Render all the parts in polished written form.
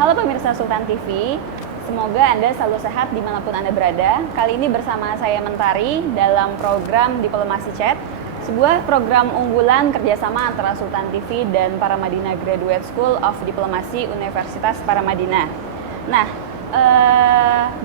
Halo pemirsa Sultan TV, semoga Anda selalu sehat dimanapun Anda berada. Kali ini bersama saya Mentari dalam program Diplomasi Chat, sebuah program unggulan kerjasama antara Sultan TV dan Paramadina Graduate School of Diplomacy Universitas Paramadina. Nah,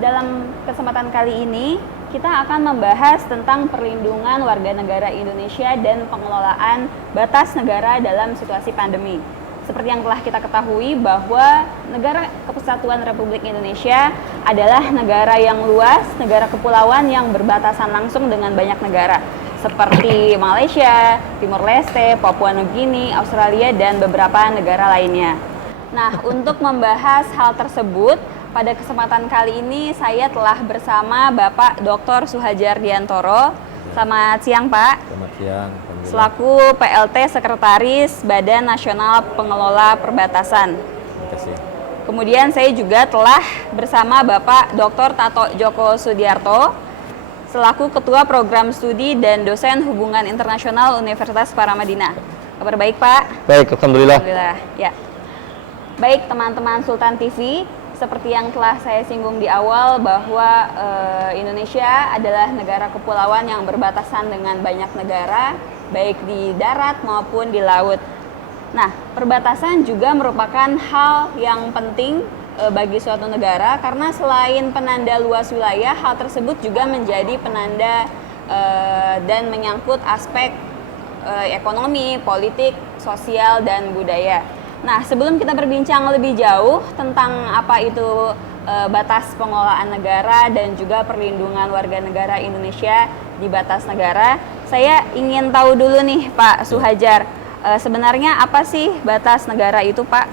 dalam kesempatan kali ini kita akan membahas tentang perlindungan warga negara Indonesia dan pengelolaan batas negara dalam situasi pandemi. Seperti yang telah kita ketahui bahwa negara Kesatuan Republik Indonesia adalah negara yang luas, negara kepulauan yang berbatasan langsung dengan banyak negara seperti Malaysia, Timor Leste, Papua Nugini, Australia, dan beberapa negara lainnya. Nah, untuk membahas hal tersebut, pada kesempatan kali ini saya telah bersama Bapak Dr. Suhajar Diantoro. Selamat siang, Pak. Selamat siang. Selaku PLT Sekretaris Badan Nasional Pengelola Perbatasan. Terima kasih. Kemudian saya juga telah bersama Bapak Dr. Tato Djoko Sudiarto selaku Ketua Program Studi dan Dosen Hubungan Internasional Universitas Paramadina. Kabar baik, Pak? Baik, alhamdulillah. Alhamdulillah, ya. Baik, teman-teman Sultan TV, seperti yang telah saya singgung di awal bahwa Indonesia adalah negara kepulauan yang berbatasan dengan banyak negara, baik di darat maupun di laut. Nah, perbatasan juga merupakan hal yang penting bagi suatu negara karena selain penanda luas wilayah, hal tersebut juga menjadi penanda dan menyangkut aspek ekonomi, politik, sosial, dan budaya. Nah, sebelum kita berbincang lebih jauh tentang apa itu batas pengelolaan negara dan juga perlindungan warga negara Indonesia di batas negara, saya ingin tahu dulu nih Pak Suhajar, sebenarnya apa sih batas negara itu, Pak?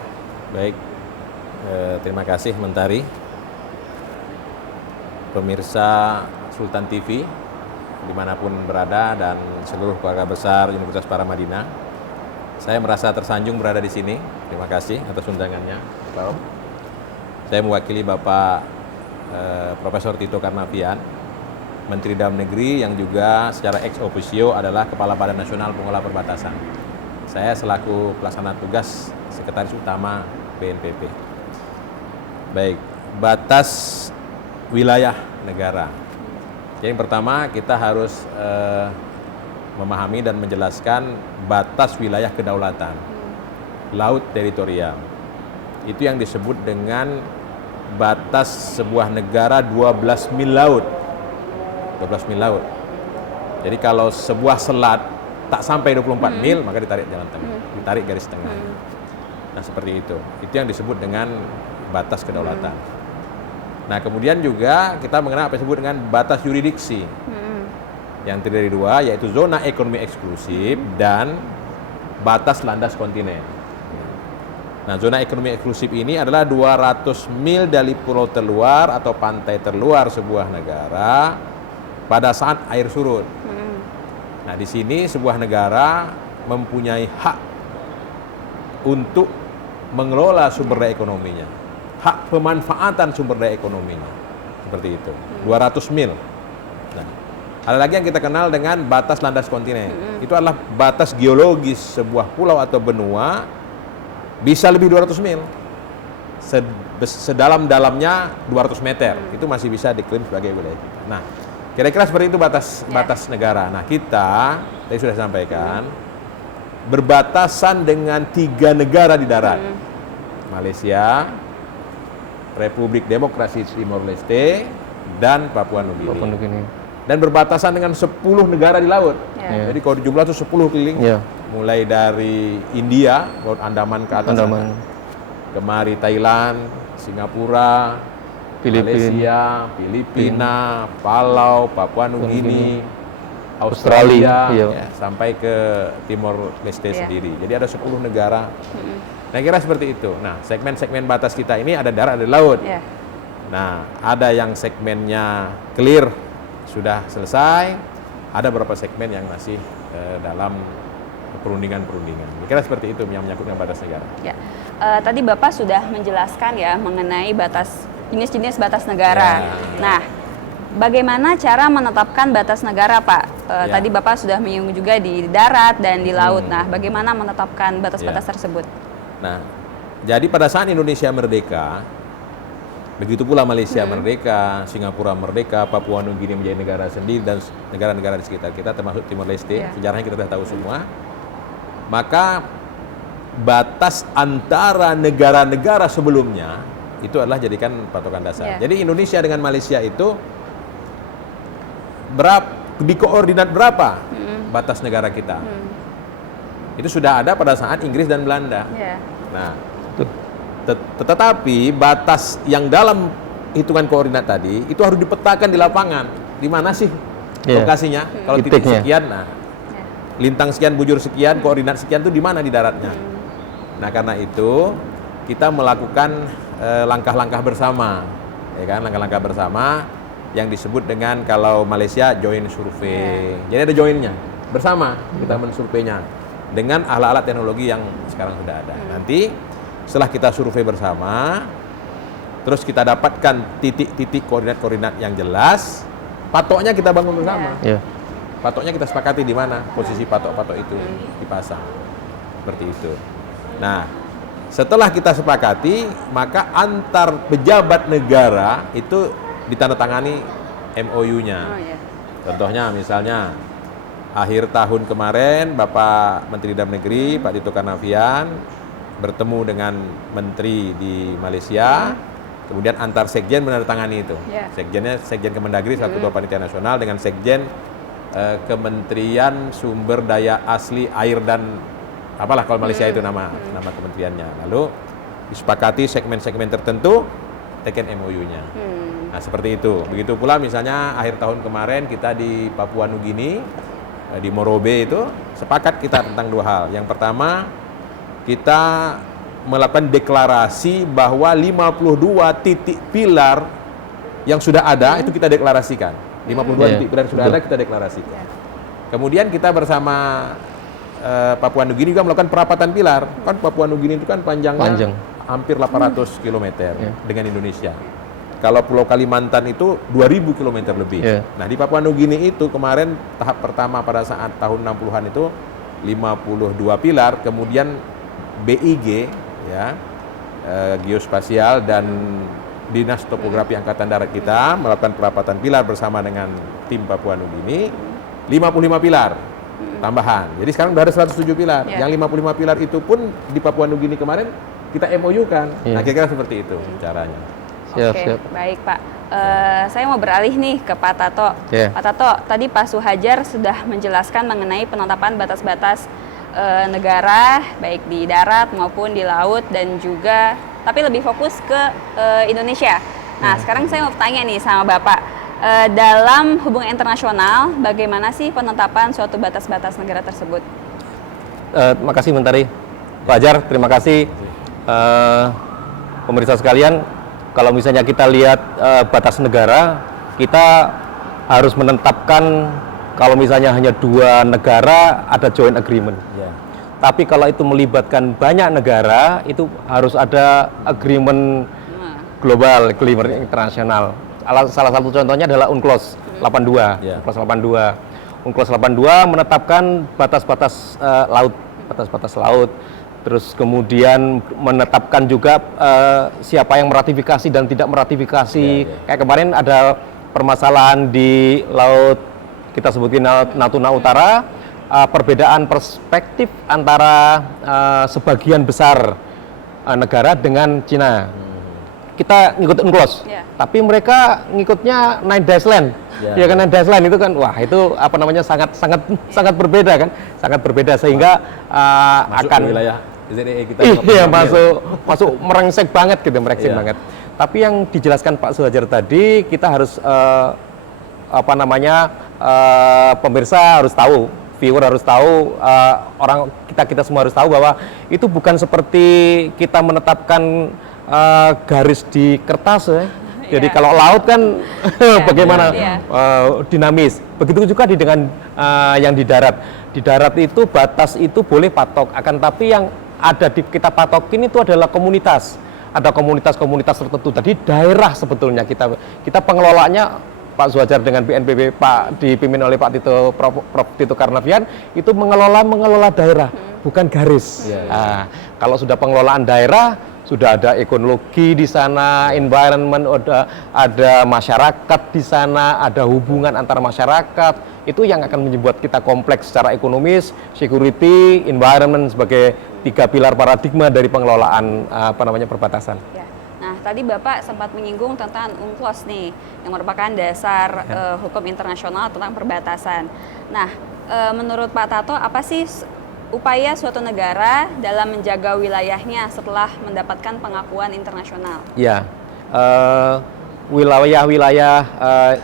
Baik, terima kasih Mentari. Pemirsa Sultan TV dimanapun berada dan seluruh keluarga besar Universitas Paramadina, saya merasa tersanjung berada di sini. Terima kasih atas undangannya, Pak. Saya mewakili Bapak Profesor Tito Karnavian, Menteri Dalam Negeri yang juga secara ex officio adalah Kepala Badan Nasional Pengelola Perbatasan. Saya selaku pelaksana tugas Sekretaris Utama BNPB. Baik, batas wilayah negara. Yang pertama kita harus memahami dan menjelaskan batas wilayah kedaulatan, laut teritorial. Itu yang disebut dengan batas sebuah negara 12 mil laut. 12 mil laut. Jadi kalau sebuah selat tak sampai 24 mil, maka ditarik jalan tengah, ditarik garis tengah. Nah, seperti itu. Itu yang disebut dengan batas kedaulatan. Nah, kemudian juga kita mengenal apa yang disebut dengan batas yurisdiksi. Yang terdiri dari dua, yaitu zona ekonomi eksklusif dan batas landas kontinen. Nah, zona ekonomi eksklusif ini adalah 200 mil dari pulau terluar atau pantai terluar sebuah negara pada saat air surut. Nah, di sini sebuah negara mempunyai hak untuk mengelola sumber daya ekonominya, hak pemanfaatan sumber daya ekonominya, seperti itu. 200 mil. Nah, ada lagi yang kita kenal dengan batas landas kontinen. Itu adalah batas geologis sebuah pulau atau benua bisa lebih 200 mil. Sedalam-dalamnya 200 meter. Itu masih bisa diklaim sebagai wilayah kita. Nah, kira-kira seperti itu batas negara. Nah, kita tadi sudah sampaikan berbatasan dengan 3 negara di darat. Malaysia, Republik Demokrasi Timor Leste, dan Papua Nugini. Dan berbatasan dengan 10 negara di laut. Jadi kalau di jumlah itu 10 keliling. Mulai dari India, Laut Andaman ke atas, kemari Thailand, Singapura, Malaysia, Filipina, Palau, Papua Nugini, Australia, sampai ke Timor Leste sendiri. Jadi ada 10 negara. Nah, kira seperti itu. Nah, segmen-segmen batas kita ini ada darat, ada laut. Nah, ada yang segmennya clear, sudah selesai, ada beberapa segmen yang masih dalam perundingan-perundingan. Kira seperti itu yang menyangkut dengan batas negara. Tadi Bapak sudah menjelaskan ya mengenai batas jenis-jenis batas negara. Nah, bagaimana cara menetapkan batas negara, Pak? Tadi Bapak sudah menyinggung juga di darat dan di laut. Nah, bagaimana menetapkan batas-batas tersebut? Nah, Jadi pada saat Indonesia merdeka, begitu pula Malaysia merdeka, Singapura merdeka, Papua Nugini menjadi negara sendiri dan negara-negara di sekitar kita termasuk Timor Leste, sejarahnya kita sudah tahu semua. Maka batas antara negara-negara sebelumnya itu adalah jadikan patokan dasar. Jadi Indonesia dengan Malaysia itu di koordinat berapa batas negara kita? Itu sudah ada pada saat Inggris dan Belanda. Nah, tetapi batas yang dalam hitungan koordinat tadi itu harus dipetakan di lapangan. Di mana sih lokasinya? Kalau titik sekian, nah lintang sekian, bujur sekian, koordinat sekian itu di mana di daratnya? Nah, karena itu kita melakukan langkah-langkah bersama, ya kan? Langkah-langkah bersama yang disebut dengan kalau Malaysia joint survey. Jadi ada jointnya bersama kita mensurveinya dengan alat-alat teknologi yang sekarang sudah ada. Nanti setelah kita survei bersama, terus kita dapatkan titik-titik koordinat-koordinat yang jelas, patoknya kita bangun bersama. Patoknya kita sepakati di mana posisi patok-patok itu dipasang. Seperti itu. Nah, setelah kita sepakati, maka antar pejabat negara itu ditandatangani MOU-nya. Contohnya misalnya akhir tahun kemarin Bapak Menteri Dalam Negeri Pak Tito Karnavian bertemu dengan menteri di Malaysia, kemudian antar sekjen menandatangani itu. Sekjennya Sekjen Kemendagri selaku Ketua Panitia Nasional dengan Sekjen Kementerian Sumber Daya Asli Air dan apalah kalau Malaysia itu nama kementeriannya. Lalu disepakati segmen-segmen tertentu, teken MOU-nya. Nah, seperti itu. Begitu pula misalnya akhir tahun kemarin kita di Papua Nugini, di Morobe itu sepakat kita tentang dua hal. Yang pertama, kita melakukan deklarasi bahwa 52 titik pilar yang sudah ada itu kita deklarasikan. 52 titik pilar yang sudah ada kita deklarasikan. Kemudian kita bersama Papua Nugini juga melakukan perapatan pilar. Kan Papua Nugini itu kan panjangnya hampir 800 km dengan Indonesia. Kalau Pulau Kalimantan itu 2000 km lebih. Nah, di Papua Nugini itu kemarin tahap pertama pada saat tahun 60-an itu 52 pilar, kemudian BIG ya, Geospasial dan Dinas Topografi Angkatan Darat kita melakukan perapatan pilar bersama dengan tim Papua Nugini 55 pilar tambahan. Jadi sekarang sudah ada 107 pilar. Yang 55 pilar itu pun di Papua Nugini kemarin kita MOU-kan. Nah, kira-kira seperti itu caranya. Oke, baik Pak. Saya mau beralih nih ke Pak Tato. Pak Tato, tadi Pak Suhajar sudah menjelaskan mengenai penetapan batas-batas negara, baik di darat maupun di laut dan juga, tapi lebih fokus ke Indonesia. Nah, sekarang saya mau tanya nih sama Bapak, dalam hubungan internasional, bagaimana sih penetapan suatu batas-batas negara tersebut? Terima kasih Menteri. Pak Hajar, terima kasih. Pemirsa sekalian, kalau misalnya kita lihat batas negara, kita harus menetapkan kalau misalnya hanya dua negara ada joint agreement. Tapi kalau itu melibatkan banyak negara, itu harus ada agreement global, agreement internasional. Salah satu contohnya adalah UNCLOS 82. UNCLOS 82. UNCLOS 82 menetapkan batas-batas laut. Terus kemudian menetapkan juga siapa yang meratifikasi dan tidak meratifikasi. Kayak kemarin ada permasalahan di laut, kita sebutin Natuna Utara, perbedaan perspektif antara sebagian besar negara dengan Cina. Kita ngikut UNCLOS, tapi mereka ngikutnya Nine Dash Line. Ya kan, Nine Dash Line itu kan, wah itu apa namanya sangat berbeda kan, sangat berbeda sehingga masuk akan wilayah ZEE kita. Iya, masuk merengsek banget gitu, banget. Tapi yang dijelaskan Pak Suhajar tadi, kita harus pemirsa harus tahu, viewer harus tahu, orang kita semua harus tahu bahwa itu bukan seperti kita menetapkan garis di kertas ya. Jadi kalau laut kan bagaimana dinamis. Begitu juga dengan yang di darat. Di darat itu batas itu boleh patok, akan tapi yang ada kita patokin itu adalah komunitas. Ada komunitas-komunitas tertentu. Jadi daerah sebetulnya kita pengelolanya Pak Suhajar dengan BNPB dipimpin oleh Pak Tito, Prof Tito Karnavian itu mengelola daerah, bukan garis. Nah, kalau sudah pengelolaan daerah, sudah ada ekologi di sana, environment, ada masyarakat di sana, ada hubungan antar masyarakat. Itu yang akan membuat kita kompleks secara ekonomis, security, environment sebagai 3 pilar paradigma dari pengelolaan perbatasan. Ya. Nah, tadi Bapak sempat menyinggung tentang UNCLOS nih, yang merupakan dasar hukum internasional tentang perbatasan. Nah, menurut Pak Tato, apa sih upaya suatu negara dalam menjaga wilayahnya setelah mendapatkan pengakuan internasional? Ya, wilayah-wilayah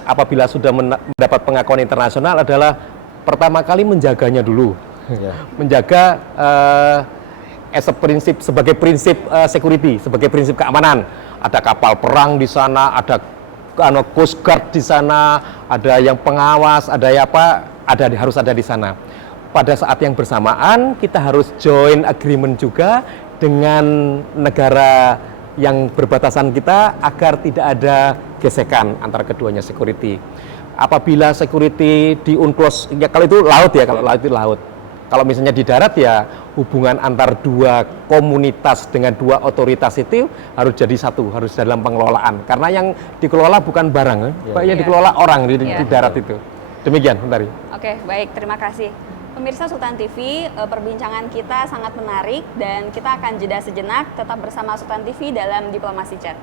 apabila sudah mendapat pengakuan internasional adalah pertama kali menjaganya dulu, menjaga sebagai prinsip security, sebagai prinsip keamanan. Ada kapal perang di sana, ada Coast Guard di sana, ada yang pengawas, harus ada di sana. Pada saat yang bersamaan kita harus join agreement juga dengan negara yang berbatasan kita agar tidak ada gesekan antara keduanya security. Apabila security di UNCLOS, ya kalau itu laut ya, kalau laut itu laut. Kalau misalnya di darat ya hubungan antar dua komunitas dengan dua otoritas itu harus jadi satu, harus dalam pengelolaan. Karena yang dikelola bukan barang, yang dikelola orang di darat itu. Demikian, Mentari. Oke, baik, terima kasih. Pemirsa Sultan TV, perbincangan kita sangat menarik dan kita akan jeda sejenak, tetap bersama Sultan TV dalam Diplomasi Chat.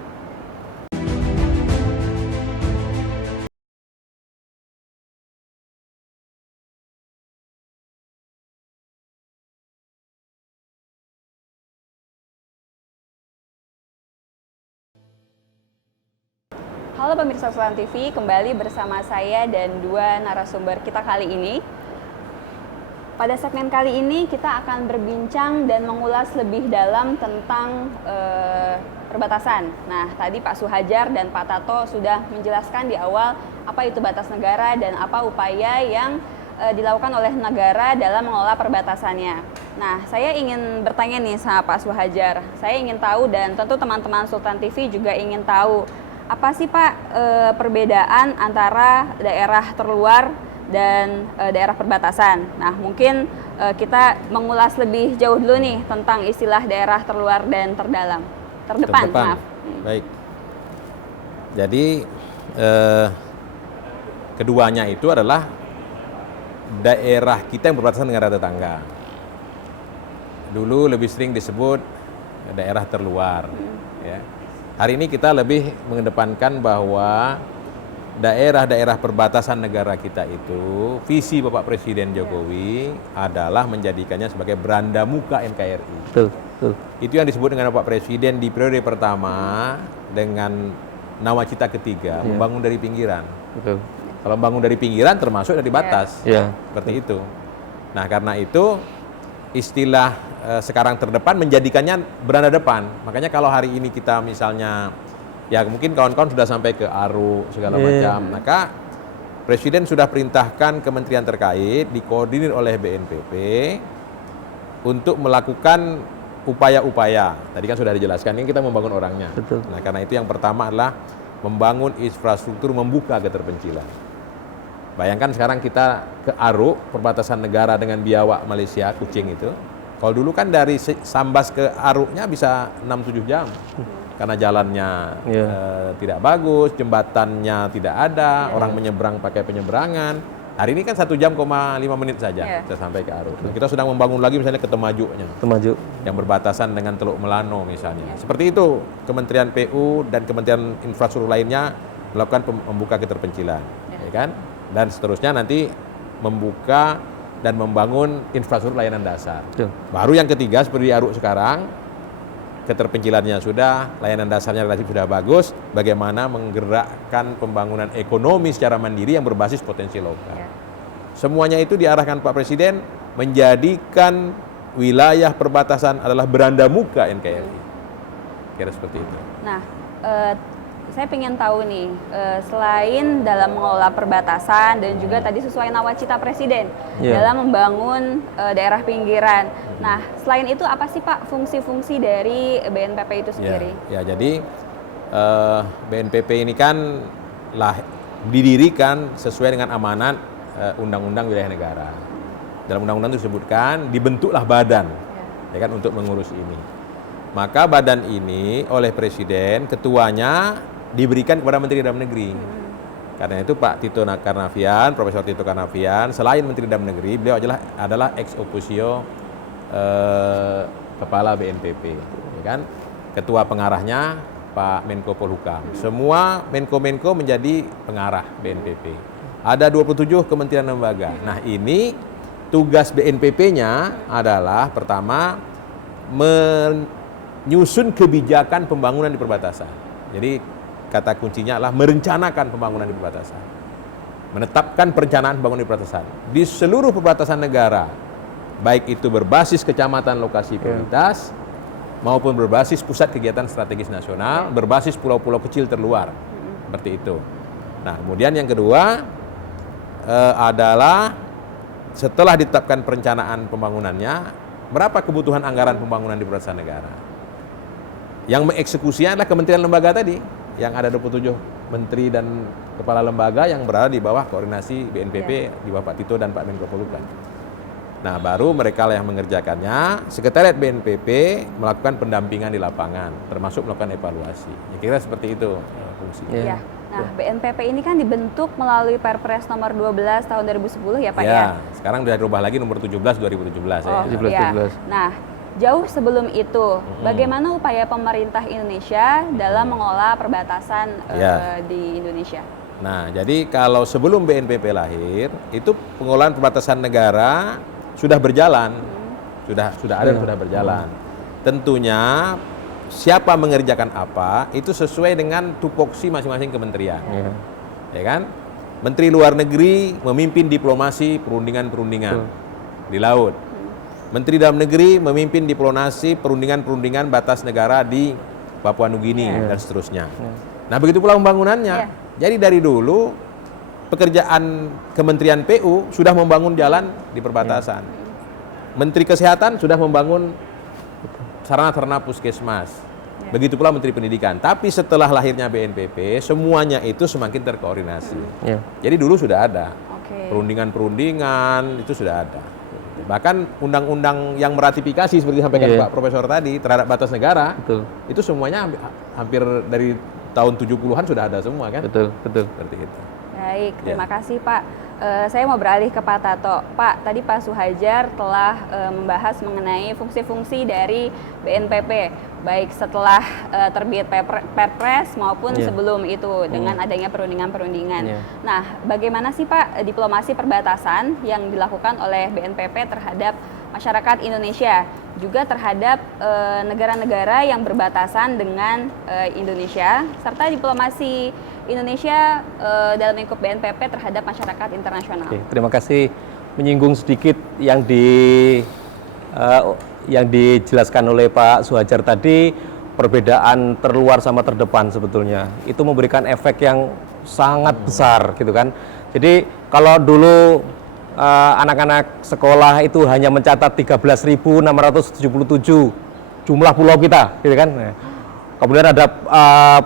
Halo pemirsa Sultan TV, kembali bersama saya dan 2 narasumber kita kali ini. Pada segmen kali ini kita akan berbincang dan mengulas lebih dalam tentang perbatasan. Nah, tadi Pak Suhajar dan Pak Tato sudah menjelaskan di awal apa itu batas negara dan apa upaya yang dilakukan oleh negara dalam mengelola perbatasannya. Nah, saya ingin bertanya nih sama Pak Suhajar. Saya ingin tahu dan tentu teman-teman Sultan TV juga ingin tahu, apa sih Pak perbedaan antara daerah terluar dan daerah perbatasan? Nah, mungkin kita mengulas lebih jauh dulu nih tentang istilah daerah terluar dan terdepan. Maaf. Baik. Jadi keduanya itu adalah daerah kita yang berbatasan dengan negara tetangga. Dulu lebih sering disebut daerah terluar. Ya. Hari ini kita lebih mengedepankan bahwa daerah-daerah perbatasan negara kita itu, visi Bapak Presiden Jokowi adalah menjadikannya sebagai beranda muka NKRI. Betul. Itu yang disebut dengan Bapak Presiden di periode pertama dengan nawacita ketiga, membangun dari pinggiran. Betul. Kalau membangun dari pinggiran termasuk dari batas, seperti itu. Nah, karena itu istilah sekarang terdepan menjadikannya beranda depan. Makanya kalau hari ini kita misalnya, ya mungkin kawan-kawan sudah sampai ke Aruk segala macam, maka Presiden sudah perintahkan kementerian terkait dikoordinir oleh BNPB untuk melakukan upaya-upaya. Tadi kan sudah dijelaskan, ini kita membangun orangnya. Betul. Nah, karena itu yang pertama adalah membangun infrastruktur membuka keterpencilan. Bayangkan sekarang kita ke Aruk, perbatasan negara dengan Biawak Malaysia, Kucing itu. Kalau dulu kan dari Sambas ke Aruknya bisa 6-7 jam. Karena jalannya tidak bagus, jembatannya tidak ada, orang menyeberang pakai penyeberangan. Hari ini kan 1 jam, 5 menit saja kita sampai ke Aruk. Nah, kita sedang membangun lagi misalnya ke Temajuk. Yang berbatasan dengan Teluk Melano misalnya. Seperti itu Kementerian PU dan Kementerian Infrastruktur lainnya melakukan membuka keterpencilan. Ya kan? Dan seterusnya nanti membuka dan membangun infrastruktur layanan dasar. Baru yang ketiga seperti di Aruk sekarang, keterpencilannya sudah, layanan dasarnya relatif sudah bagus, bagaimana menggerakkan pembangunan ekonomi secara mandiri yang berbasis potensi lokal. Semuanya itu diarahkan Pak Presiden menjadikan wilayah perbatasan adalah beranda muka NKRI. Kira seperti itu. Nah, saya ingin tahu nih, selain dalam mengelola perbatasan dan juga tadi sesuai nawacita Presiden dalam membangun daerah pinggiran. Nah, selain itu apa sih Pak fungsi-fungsi dari BNPP itu sendiri? Ya, jadi BNPP ini kan didirikan sesuai dengan amanat Undang-Undang Wilayah Negara. Dalam Undang-Undang itu disebutkan dibentuklah badan, ya kan, untuk mengurus ini. Maka badan ini oleh Presiden, ketuanya diberikan kepada Menteri Dalam Negeri. Karena itu Pak Tito Karnavian, Profesor Tito Karnavian, selain Menteri Dalam Negeri, beliau adalah ex officio Kepala BNPP, ya kan? Ketua pengarahnya Pak Menko Polhukam. Semua Menko-Menko menjadi pengarah BNPP. Ada 27 kementerian lembaga. Nah ini tugas BNPP-nya adalah pertama menyusun kebijakan pembangunan di perbatasan. Jadi kata kuncinya adalah merencanakan pembangunan di perbatasan. Menetapkan perencanaan pembangunan di perbatasan. Di seluruh perbatasan negara, baik itu berbasis kecamatan lokasi prioritas, maupun berbasis pusat kegiatan strategis nasional, berbasis pulau-pulau kecil terluar. Seperti itu. Nah, kemudian yang kedua adalah setelah ditetapkan perencanaan pembangunannya, berapa kebutuhan anggaran pembangunan di perbatasan negara. Yang mengeksekusinya adalah kementerian lembaga tadi, yang ada 27 menteri dan kepala lembaga yang berada di bawah koordinasi BNPP, di bawah Pak Tito dan Pak Menko Polhukam. Nah, baru mereka lah yang mengerjakannya. Sekretariat BNPP melakukan pendampingan di lapangan, termasuk melakukan evaluasi. Ya, kira seperti itu fungsinya. Ya. Nah, BNPP ini kan dibentuk melalui Perpres nomor 12 tahun 2010 ya Pak ya? Ya, sekarang sudah dirubah lagi nomor 17 2017 ya. 17. Nah, jauh sebelum itu, bagaimana upaya pemerintah Indonesia dalam mengelola perbatasan di Indonesia? Nah, jadi kalau sebelum BNPP lahir, itu pengelolaan perbatasan negara sudah berjalan, sudah ada dan sudah berjalan. Tentunya siapa mengerjakan apa itu sesuai dengan tupoksi masing-masing kementerian, ya kan? Menteri Luar Negeri memimpin diplomasi perundingan-perundingan di laut. Menteri Dalam Negeri memimpin diplomasi perundingan-perundingan batas negara di Papua Nugini dan seterusnya. Nah, begitu pula pembangunannya. Jadi dari dulu pekerjaan Kementerian PU sudah membangun jalan di perbatasan. Menteri Kesehatan sudah membangun sarana-sarana puskesmas. Begitu pula Menteri Pendidikan. Tapi setelah lahirnya BNPP, semuanya itu semakin terkoordinasi. Jadi dulu sudah ada perundingan-perundingan, itu sudah ada. Bahkan undang-undang yang meratifikasi seperti disampaikan Pak Profesor tadi terhadap batas negara, itu semuanya hampir dari tahun 70-an sudah ada semua kan? Betul. Seperti itu. Baik, terima kasih Pak. Saya mau beralih ke Pak Tato. Pak, tadi Pak Suhajar telah membahas mengenai fungsi-fungsi dari BNPP, baik setelah terbit Perpres maupun sebelum itu dengan adanya perundingan-perundingan. Nah, bagaimana sih Pak diplomasi perbatasan yang dilakukan oleh BNPP terhadap masyarakat Indonesia, juga terhadap negara-negara yang berbatasan dengan Indonesia, serta diplomasi Indonesia dalam lingkup BNPP terhadap masyarakat internasional. Terima kasih. Menyinggung sedikit yang dijelaskan oleh Pak Suhajar tadi, perbedaan terluar sama terdepan sebetulnya itu memberikan efek yang sangat besar gitu kan. Jadi kalau dulu anak-anak sekolah itu hanya mencatat 13.677 jumlah pulau kita gitu kan. Kemudian ada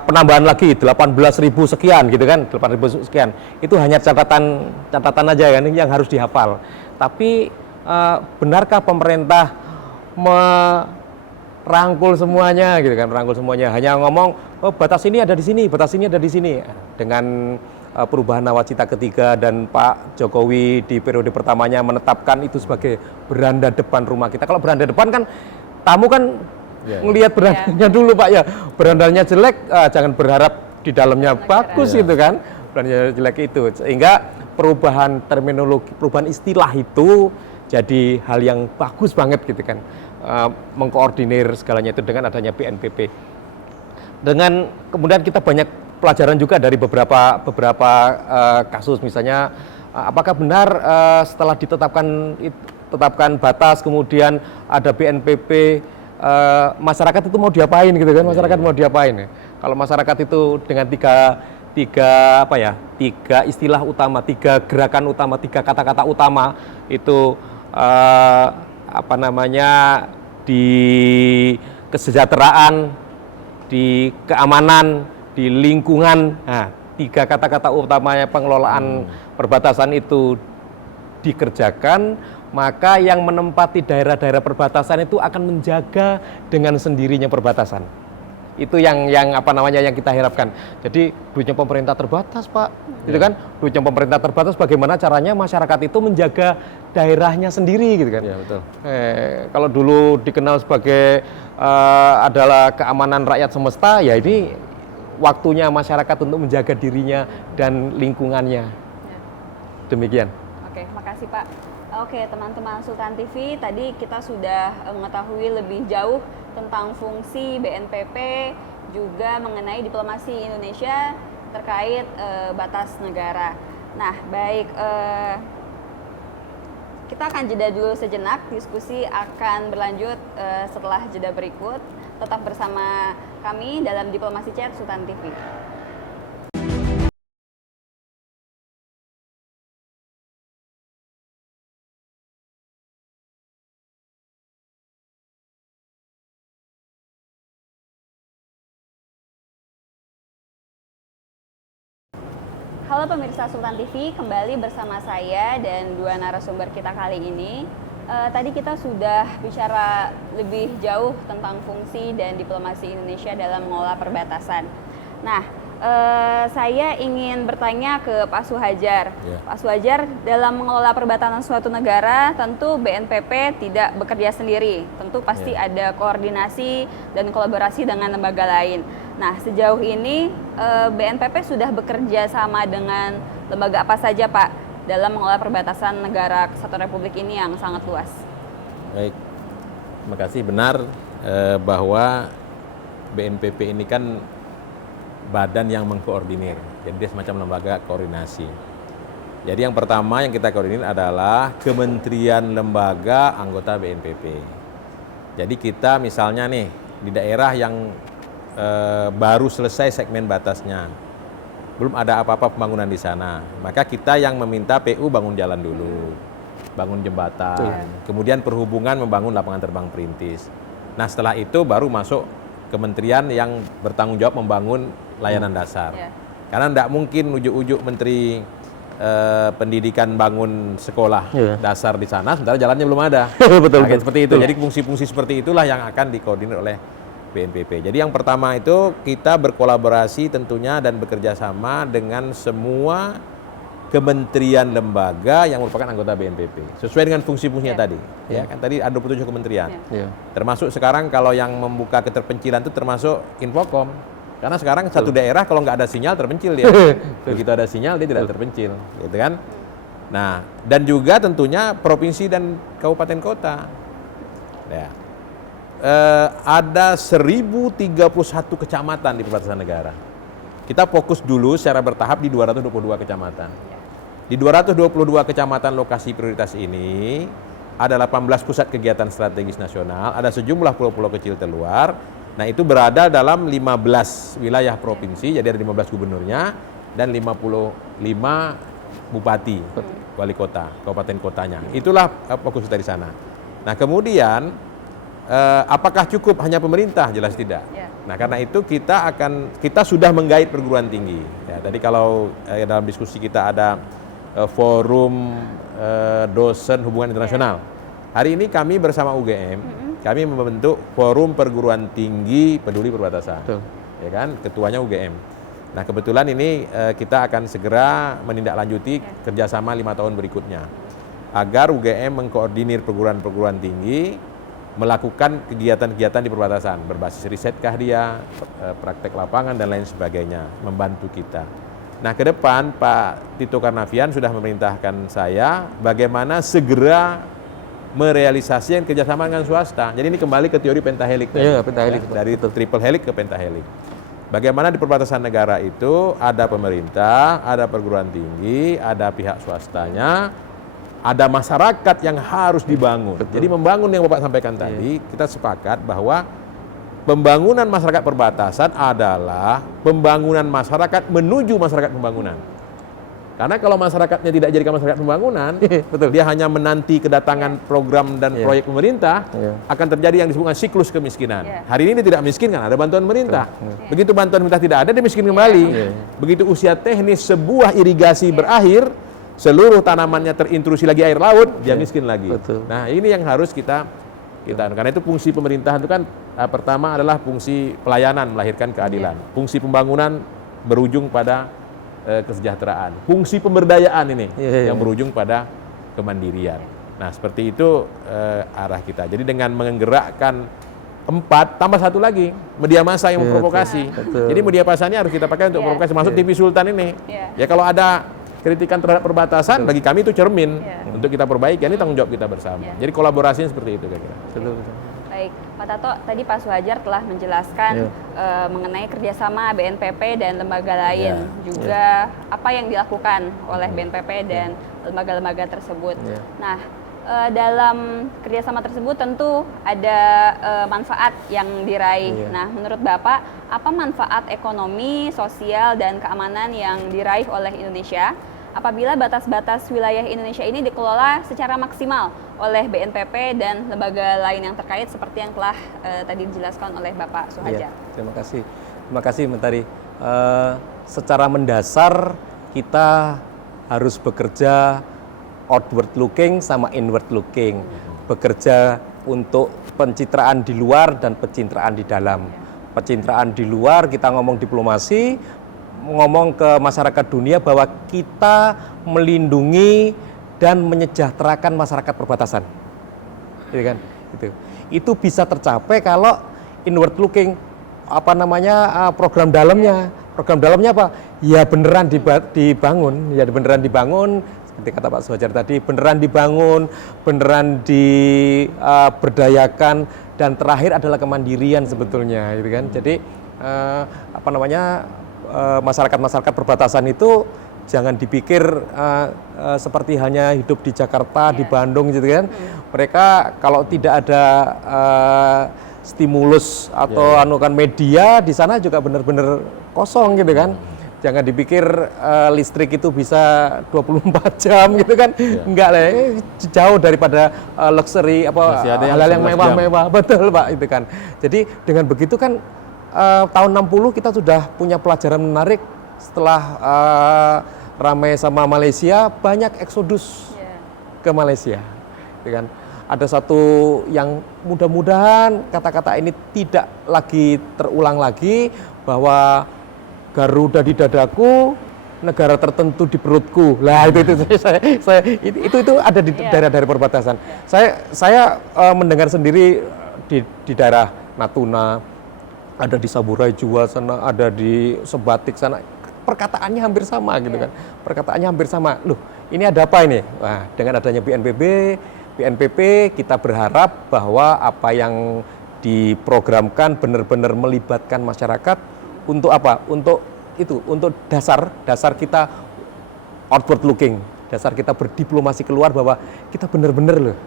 penambahan lagi 18.000 sekian gitu kan, 8.000 sekian. Itu hanya catatan aja kan yang harus dihafal. Tapi benarkah pemerintah merangkul semuanya gitu kan, merangkul semuanya. Hanya ngomong batas ini ada di sini, batas ini ada di sini. Dengan perubahan nawacita ketiga dan Pak Jokowi di periode pertamanya menetapkan itu sebagai beranda depan rumah kita. Kalau beranda depan kan tamu kan ngelihat berandanya dulu Pak ya, berandanya jelek jangan berharap di dalamnya bagus gitu kan, berandanya jelek itu, sehingga perubahan terminologi, perubahan istilah itu jadi hal yang bagus banget gitu kan, mengkoordinir segalanya itu dengan adanya BNPP. Dengan kemudian kita banyak pelajaran juga dari beberapa kasus, misalnya apakah benar setelah ditetapkan batas kemudian ada BNPP, masyarakat itu mau diapain gitu kan, masyarakat mau diapain ya? Kalau masyarakat itu dengan tiga istilah utama, tiga gerakan utama, tiga kata-kata utama itu di kesejahteraan, di keamanan, di lingkungan. Nah, tiga kata-kata utamanya pengelolaan perbatasan itu dikerjakan, maka yang menempati daerah-daerah perbatasan itu akan menjaga dengan sendirinya perbatasan. Itu yang apa namanya yang kita harapkan. Jadi duitnya pemerintah terbatas, Pak. Gitu kan? Duitnya pemerintah terbatas, bagaimana caranya masyarakat itu menjaga daerahnya sendiri gitu kan. Iya, betul. Kalau dulu dikenal sebagai adalah keamanan rakyat semesta, ya ini waktunya masyarakat untuk menjaga dirinya dan lingkungannya. Demikian. Oke, makasih Pak. Oke, teman-teman Sultan TV, tadi kita sudah mengetahui lebih jauh tentang fungsi BNPP, juga mengenai diplomasi Indonesia terkait batas negara. Nah, baik, kita akan jeda dulu sejenak, diskusi akan berlanjut setelah jeda berikut. Tetap bersama kami dalam Diplomasi Chat Sultan TV. Halo pemirsa Sultan TV, kembali bersama saya dan dua narasumber kita kali ini. Tadi kita sudah bicara lebih jauh tentang fungsi dan diplomasi Indonesia dalam mengelola perbatasan. Nah, saya ingin bertanya ke Pak Suhajar. Pak Suhajar, dalam mengelola perbatasan suatu negara, tentu BNPP tidak bekerja sendiri. Tentu pasti ada koordinasi dan kolaborasi dengan lembaga lain. Nah, sejauh ini BNPP sudah bekerja sama dengan lembaga apa saja, Pak, dalam mengelola perbatasan negara Kesatuan Republik ini yang sangat luas? Baik, terima kasih. Benar bahwa BNPP ini kan badan yang mengkoordinir, jadi dia semacam lembaga koordinasi. Jadi yang pertama yang kita koordinir adalah kementerian lembaga anggota BNPP. Jadi kita misalnya nih di daerah yang baru selesai segmen batasnya, belum ada apa-apa pembangunan di sana, maka kita yang meminta PU bangun jalan dulu, bangun jembatan, kemudian perhubungan membangun lapangan terbang perintis. Nah setelah itu baru masuk kementerian yang bertanggung jawab membangun layanan dasar. Karena tidak mungkin ujuk-ujuk menteri pendidikan bangun sekolah dasar di sana, sementara jalannya belum ada. Betul, nah, seperti itu. Jadi fungsi-fungsi seperti itulah yang akan dikoordinir oleh BNPP. Jadi yang pertama itu kita berkolaborasi tentunya dan bekerja sama dengan semua kementerian lembaga yang merupakan anggota BNPP sesuai dengan fungsi-fungsinya tadi. Ya kan tadi ada 27 kementerian. Termasuk sekarang kalau yang membuka keterpencilan itu termasuk Infocom. Karena sekarang satu daerah kalau nggak ada sinyal terpencil dia. Begitu ada sinyal dia tidak terpencil, gitu kan? Nah, dan juga tentunya provinsi dan kabupaten kota. Ya. Ada 1031 kecamatan di perbatasan negara. Kita fokus dulu secara bertahap di 222 kecamatan. Di 222 kecamatan lokasi prioritas ini ada 18 pusat kegiatan strategis nasional, ada sejumlah pulau-pulau kecil terluar. Nah, itu berada dalam 15 wilayah provinsi, jadi ada 15 gubernurnya dan 55 bupati, wali kota, kabupaten kotanya. Itulah fokus kita di sana. Nah, kemudian apakah cukup hanya pemerintah? Jelas tidak. Nah, karena itu kita sudah menggait perguruan tinggi. Ya, tadi kalau dalam diskusi kita ada forum dosen hubungan internasional. Hari ini kami bersama UGM, kami membentuk forum perguruan tinggi peduli perbatasan. Ya kan, ketuanya UGM. Nah, kebetulan ini kita akan segera menindaklanjuti kerjasama 5 tahun berikutnya agar UGM mengkoordinir perguruan-perguruan tinggi melakukan kegiatan-kegiatan di perbatasan, berbasis risetkah dia, praktek lapangan dan lain sebagainya, membantu kita. Nah, ke depan Pak Tito Karnavian sudah memerintahkan saya bagaimana segera merealisasikan kerjasama dengan swasta. Jadi ini kembali ke teori pentahelix. Pentahelix. Dari triple helix ke pentahelix. Bagaimana di perbatasan negara itu ada pemerintah, ada perguruan tinggi, ada pihak swastanya, ada masyarakat yang harus dibangun. Jadi membangun yang Bapak sampaikan tadi, kita sepakat bahwa pembangunan masyarakat perbatasan adalah pembangunan masyarakat menuju masyarakat pembangunan. Karena kalau masyarakatnya tidak jadikan masyarakat pembangunan, dia hanya menanti kedatangan program dan proyek pemerintah, akan terjadi yang disebut siklus kemiskinan. Hari ini dia tidak miskin kan, ada bantuan pemerintah. Begitu bantuan pemerintah tidak ada, dia miskin kembali. Begitu usia teknis sebuah irigasi berakhir, seluruh tanamannya terintrusi lagi air laut, dia miskin lagi. Betul. Nah, ini yang harus kita karena itu fungsi pemerintahan itu kan pertama adalah fungsi pelayanan, melahirkan keadilan. Fungsi pembangunan berujung pada kesejahteraan. Fungsi pemberdayaan ini yang berujung pada kemandirian. Nah, seperti itu arah kita. Jadi dengan menggerakkan 4 tambah 1 lagi media massa yang memprovokasi. Jadi media massanya harus kita pakai untuk provokasi. Masuk TV Sultan ini. Ya kalau ada kritikan terhadap perbatasan, bagi kami itu cermin untuk kita perbaiki. Ini tanggung jawab kita bersama. Jadi kolaborasinya seperti itu kira-kira. Baik, Pak Tato, tadi Pak Suhajar telah menjelaskan mengenai kerjasama BNPP dan lembaga lain, juga apa yang dilakukan oleh BNPP dan lembaga-lembaga tersebut. Nah, dalam kerjasama tersebut tentu ada manfaat yang diraih. Nah, menurut Bapak, apa manfaat ekonomi, sosial, dan keamanan yang diraih oleh Indonesia apabila batas-batas wilayah Indonesia ini dikelola secara maksimal oleh BNPP dan lembaga lain yang terkait seperti yang telah tadi dijelaskan oleh Bapak Suhajar? Terima kasih Mentari. Secara mendasar kita harus bekerja outward looking sama inward looking, bekerja untuk pencitraan di luar dan pencitraan di dalam. Pencitraan di luar kita ngomong diplomasi, ngomong ke masyarakat dunia bahwa kita melindungi dan menyejahterakan masyarakat perbatasan, gitu kan? Itu bisa tercapai kalau inward looking, program dalamnya apa? Ya beneran dibangun, seperti kata Pak Suhajar tadi, beneran dibangun, beneran diberdayakan, dan terakhir adalah kemandirian sebetulnya, gitu kan? Jadi masyarakat perbatasan itu jangan dipikir seperti hanya hidup di Jakarta, di Bandung, gitu kan? Mereka kalau tidak ada stimulus atau media di sana juga benar-benar kosong, gitu kan? Jangan dipikir listrik itu bisa 24 jam gitu kan. Enggak lah, jauh daripada luxury hal-hal yang mewah-mewah. Betul Pak, itu kan. Jadi dengan begitu kan tahun 60 kita sudah punya pelajaran menarik setelah ramai sama Malaysia, banyak eksodus ke Malaysia. Gitu kan. Ada satu yang mudah-mudahan kata-kata ini tidak lagi terulang lagi, bahwa Garuda di dadaku, negara tertentu di perutku. Lah itu ada di daerah-daerah perbatasan. Saya mendengar sendiri di daerah Natuna, ada di Saburai Jua sana, ada di Sebatik sana. Perkataannya hampir sama gitu kan. Perkataannya hampir sama. Loh, ini ada apa ini? Wah, dengan adanya BNPP kita berharap bahwa apa yang diprogramkan benar-benar melibatkan masyarakat. Untuk apa? Untuk dasar kita outward looking, dasar kita berdiplomasi keluar bahwa kita benar-benar loh,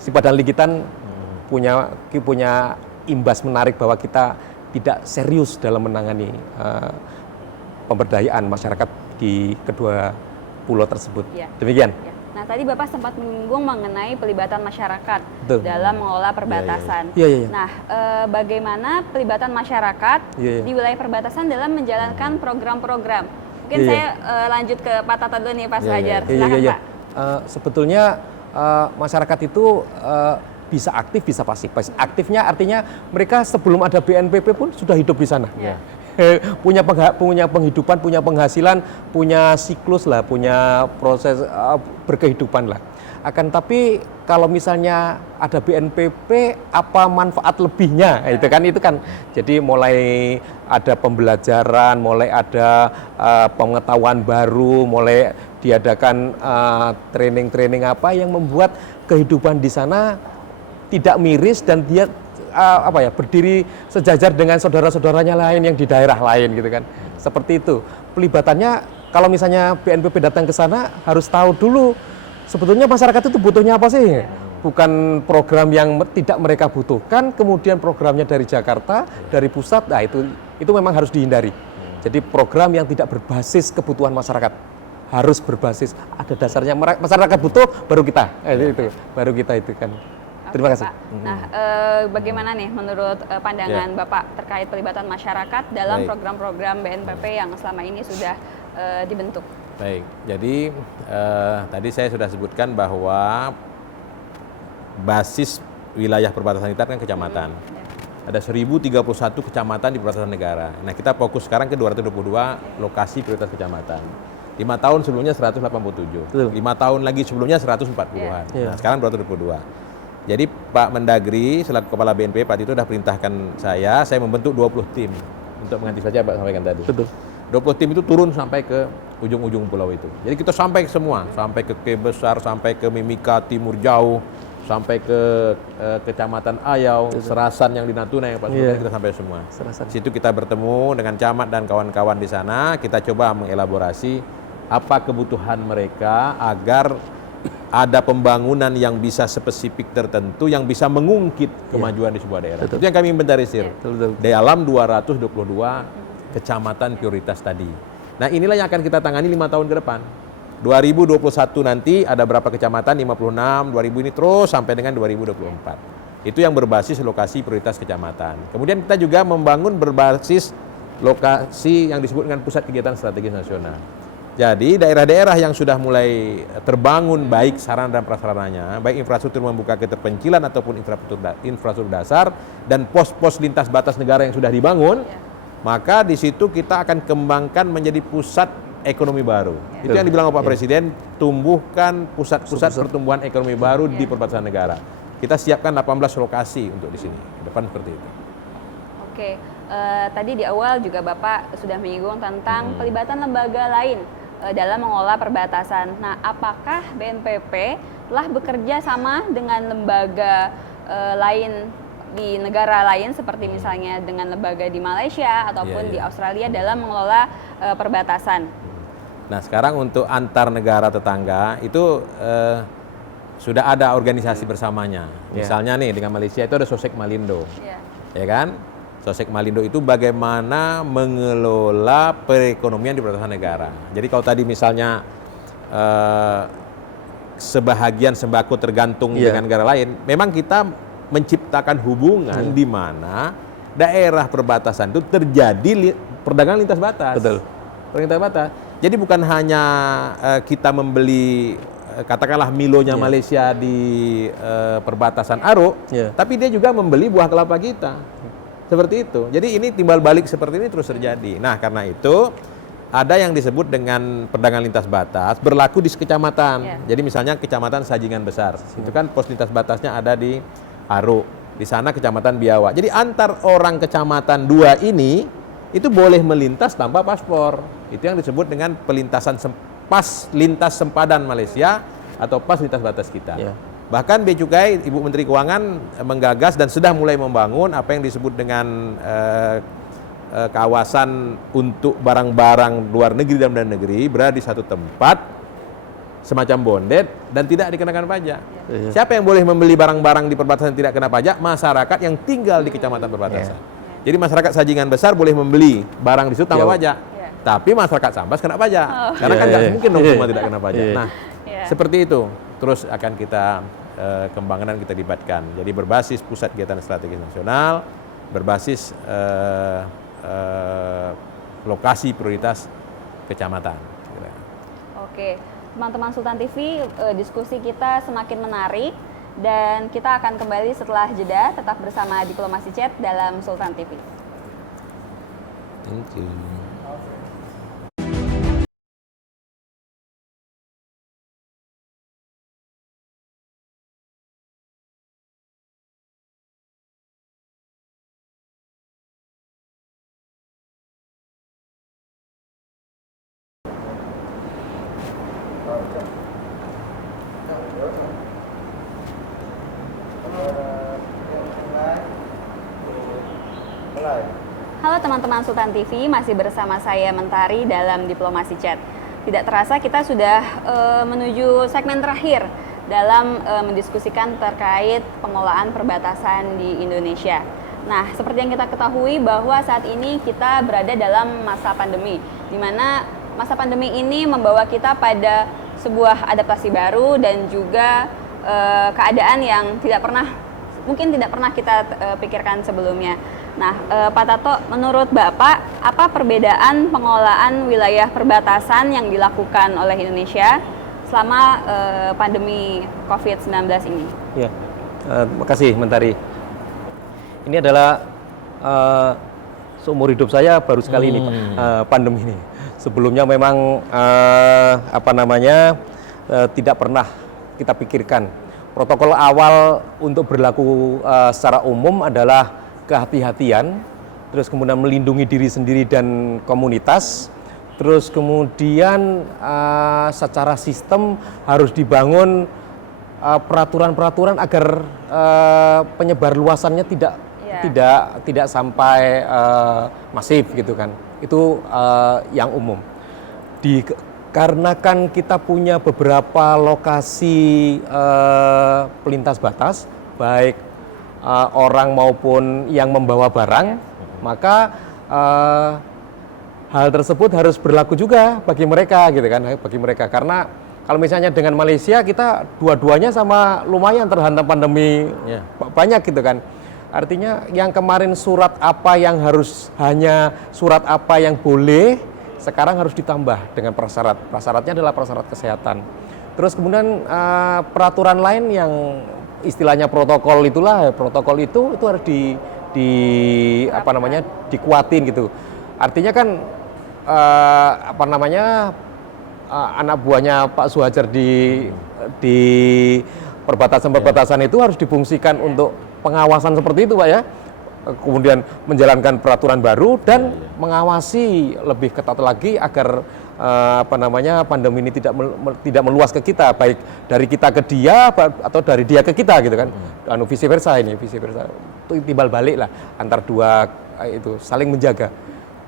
si Padang Ligitan punya imbas menarik bahwa kita tidak serius dalam menangani pemberdayaan masyarakat di kedua pulau tersebut. Demikian. Nah, tadi Bapak sempat menyinggung mengenai pelibatan masyarakat dalam mengelola perbatasan. Nah, bagaimana pelibatan masyarakat di wilayah perbatasan dalam menjalankan program-program? Mungkin saya lanjut ke Pak Tato dulu nih, Pak Suhajar. Silakan Pak. Sebetulnya masyarakat itu bisa aktif, bisa pasif. Aktifnya artinya mereka sebelum ada BNPP pun sudah hidup di sana. Punya penghidupan, punya penghasilan, punya siklus lah, punya proses berkehidupan lah. Akan tapi kalau misalnya ada BNPP, apa manfaat lebihnya? Itu kan. Jadi mulai ada pembelajaran, mulai ada pengetahuan baru, mulai diadakan training-training apa yang membuat kehidupan di sana tidak miris dan dia berdiri sejajar dengan saudara-saudaranya lain yang di daerah lain gitu kan. Seperti itu. Pelibatannya kalau misalnya BNPP datang ke sana harus tahu dulu sebetulnya masyarakat itu butuhnya apa sih? Bukan program yang tidak mereka butuhkan, kemudian programnya dari Jakarta, dari pusat, nah itu memang harus dihindari. Jadi program yang tidak berbasis kebutuhan masyarakat, harus berbasis ada dasarnya masyarakat butuh baru kita. Baru kita itu kan. Terima kasih. Pak. Nah, bagaimana nih menurut pandangan Bapak terkait pelibatan masyarakat dalam program-program BNPP yang selama ini sudah dibentuk? Baik, jadi tadi saya sudah sebutkan bahwa basis wilayah perbatasan kita kan kecamatan. Ada 1031 kecamatan di perbatasan negara. Nah, kita fokus sekarang ke 222 lokasi prioritas kecamatan. 5 tahun sebelumnya 187. 5 tahun lagi sebelumnya 140-an. Nah, sekarang 222. Jadi Pak Mendagri selaku Kepala BNPB Pak Tito sudah perintahkan saya membentuk 20 tim untuk mengantisipasi apa sampaikan tadi. Betul. 20 tim itu turun sampai ke ujung-ujung pulau itu. Jadi kita sampai ke semua, sampai ke Kebesar, Besar, sampai ke Mimika Timur Jauh, sampai ke Kecamatan Ayau, Serasan yang di Natuna yang Pak Sultan, kita sampai semua. Di situ kita bertemu dengan camat dan kawan-kawan di sana, kita coba mengelaborasi apa kebutuhan mereka agar ada pembangunan yang bisa spesifik tertentu yang bisa mengungkit kemajuan di sebuah daerah. Itu yang kami inventarisir. Dalam 222 kecamatan prioritas tadi. Nah, inilah yang akan kita tangani 5 tahun ke depan. 2021 nanti ada berapa kecamatan? 56, 2000 ini terus sampai dengan 2024. Itu yang berbasis lokasi prioritas kecamatan. Kemudian kita juga membangun berbasis lokasi yang disebut dengan pusat kegiatan strategis nasional. Jadi daerah-daerah yang sudah mulai terbangun baik sarana dan prasarananya, baik infrastruktur membuka keterpencilan ataupun infrastruktur dasar dan pos-pos lintas batas negara yang sudah dibangun, maka di situ kita akan kembangkan menjadi pusat ekonomi baru. Itu yang dibilang Pak Presiden, tumbuhkan pusat-pusat pertumbuhan ekonomi baru di perbatasan negara. Kita siapkan 18 lokasi untuk di sini. Ke depan seperti itu. Oke, tadi di awal juga Bapak sudah menyinggung tentang pelibatan lembaga lain dalam mengelola perbatasan. Nah, apakah BNPB telah bekerja sama dengan lembaga lain di negara lain seperti misalnya dengan lembaga di Malaysia ataupun di Australia dalam mengelola perbatasan? Nah, sekarang untuk antar negara tetangga itu sudah ada organisasi bersamanya. Misalnya nih dengan Malaysia itu ada Sosek Malindo, ya kan? Sosek Malindo itu bagaimana mengelola perekonomian di perbatasan negara. Jadi kalau tadi misalnya sebahagian sembako tergantung dengan negara lain, memang kita menciptakan hubungan di mana daerah perbatasan itu terjadi perdagangan lintas batas. Betul. Lintas batas. Jadi bukan hanya kita membeli katakanlah Milonya Malaysia di perbatasan Aruk, tapi dia juga membeli buah kelapa kita. Seperti itu. Jadi ini timbal balik seperti ini terus terjadi. Nah, karena itu ada yang disebut dengan perdagangan lintas batas berlaku di kecamatan. Jadi misalnya Kecamatan Sajingan Besar. Itu kan pos lintas batasnya ada di Aruk. Di sana Kecamatan Biawak. Jadi antar orang kecamatan dua ini itu boleh melintas tanpa paspor. Itu yang disebut dengan pelintasan pas lintas sempadan Malaysia atau pas lintas batas kita. Bahkan Bea Cukai, Ibu Menteri Keuangan menggagas dan sudah mulai membangun apa yang disebut dengan kawasan untuk barang-barang luar negeri dan dalam negeri berada di satu tempat semacam bondet dan tidak dikenakan pajak. Siapa yang boleh membeli barang-barang di perbatasan tidak kena pajak? Masyarakat yang tinggal di kecamatan perbatasan. Jadi masyarakat Sajingan Besar boleh membeli barang di situ tanpa pajak. Tapi masyarakat Sambas kena pajak. Karena kan nggak mungkin dong semua tidak kena pajak. Nah, seperti itu. Terus akan kita kembangkan dan kita libatkan. Jadi berbasis pusat kegiatan strategis nasional, berbasis lokasi prioritas kecamatan. Oke, teman-teman Sultan TV, diskusi kita semakin menarik dan kita akan kembali setelah jeda. Tetap bersama Diplomasi Chat dalam Sultan TV. Thank you. Halo teman-teman Sultan TV, masih bersama saya Mentari dalam Diplomasi Chat. Tidak terasa kita sudah menuju segmen terakhir dalam mendiskusikan terkait pengelolaan perbatasan di Indonesia. Nah, seperti yang kita ketahui bahwa saat ini kita berada dalam masa pandemi, di mana masa pandemi ini membawa kita pada sebuah adaptasi baru dan juga keadaan yang mungkin tidak pernah kita pikirkan sebelumnya. Nah, Pak Tato, menurut Bapak, apa perbedaan pengelolaan wilayah perbatasan yang dilakukan oleh Indonesia selama pandemi COVID-19 ini? Ya, terima kasih Mentari. Ini adalah seumur hidup saya baru sekali ini Pak, pandemi ini. Sebelumnya memang tidak pernah kita pikirkan. Protokol awal untuk berlaku secara umum adalah kehati-hatian, terus kemudian melindungi diri sendiri dan komunitas, terus kemudian secara sistem harus dibangun peraturan-peraturan agar penyebar luasannya tidak sampai masif gitu kan. Itu yang umum. Dikarenakan kita punya beberapa lokasi pelintas batas, baik orang maupun yang membawa barang, maka hal tersebut harus berlaku juga bagi mereka gitu kan, karena kalau misalnya dengan Malaysia kita dua-duanya sama lumayan terhantam pandemi banyak gitu kan. Artinya yang kemarin surat apa yang boleh sekarang harus ditambah dengan prasyarat. Prasyaratnya adalah prasyarat kesehatan. Terus kemudian peraturan lain yang istilahnya protokol itu harus dikuatin gitu. Artinya kan anak buahnya Pak Suhajar di perbatasan itu harus difungsikan untuk pengawasan seperti itu Pak ya. Kemudian menjalankan peraturan baru dan mengawasi lebih ketat lagi agar pandemi ini tidak meluas ke kita, baik dari kita ke dia atau dari dia ke kita gitu kan. Vice versa itu timbal balik lah antar dua itu saling menjaga.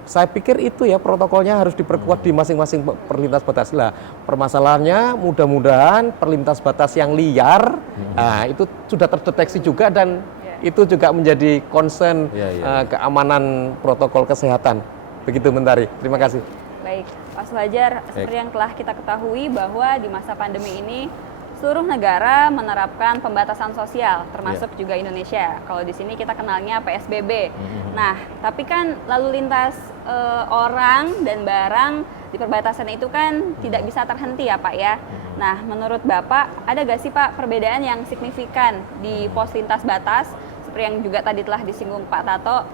Saya pikir itu ya protokolnya harus diperkuat di masing-masing perlintas batas lah. Permasalahannya mudah-mudahan perlintas batas yang liar itu sudah terdeteksi juga dan itu juga menjadi concern keamanan protokol kesehatan. Begitu Mentari. Terima kasih. Baik, Pak Suhajar, seperti yang telah kita ketahui bahwa di masa pandemi ini seluruh negara menerapkan pembatasan sosial, termasuk juga Indonesia. Kalau di sini kita kenalnya PSBB. Nah, tapi kan lalu lintas orang dan barang di perbatasan itu kan tidak bisa terhenti ya Pak ya. Nah, menurut Bapak, ada gak sih Pak perbedaan yang signifikan di pos lintas batas, seperti yang juga tadi telah disinggung Pak Tato,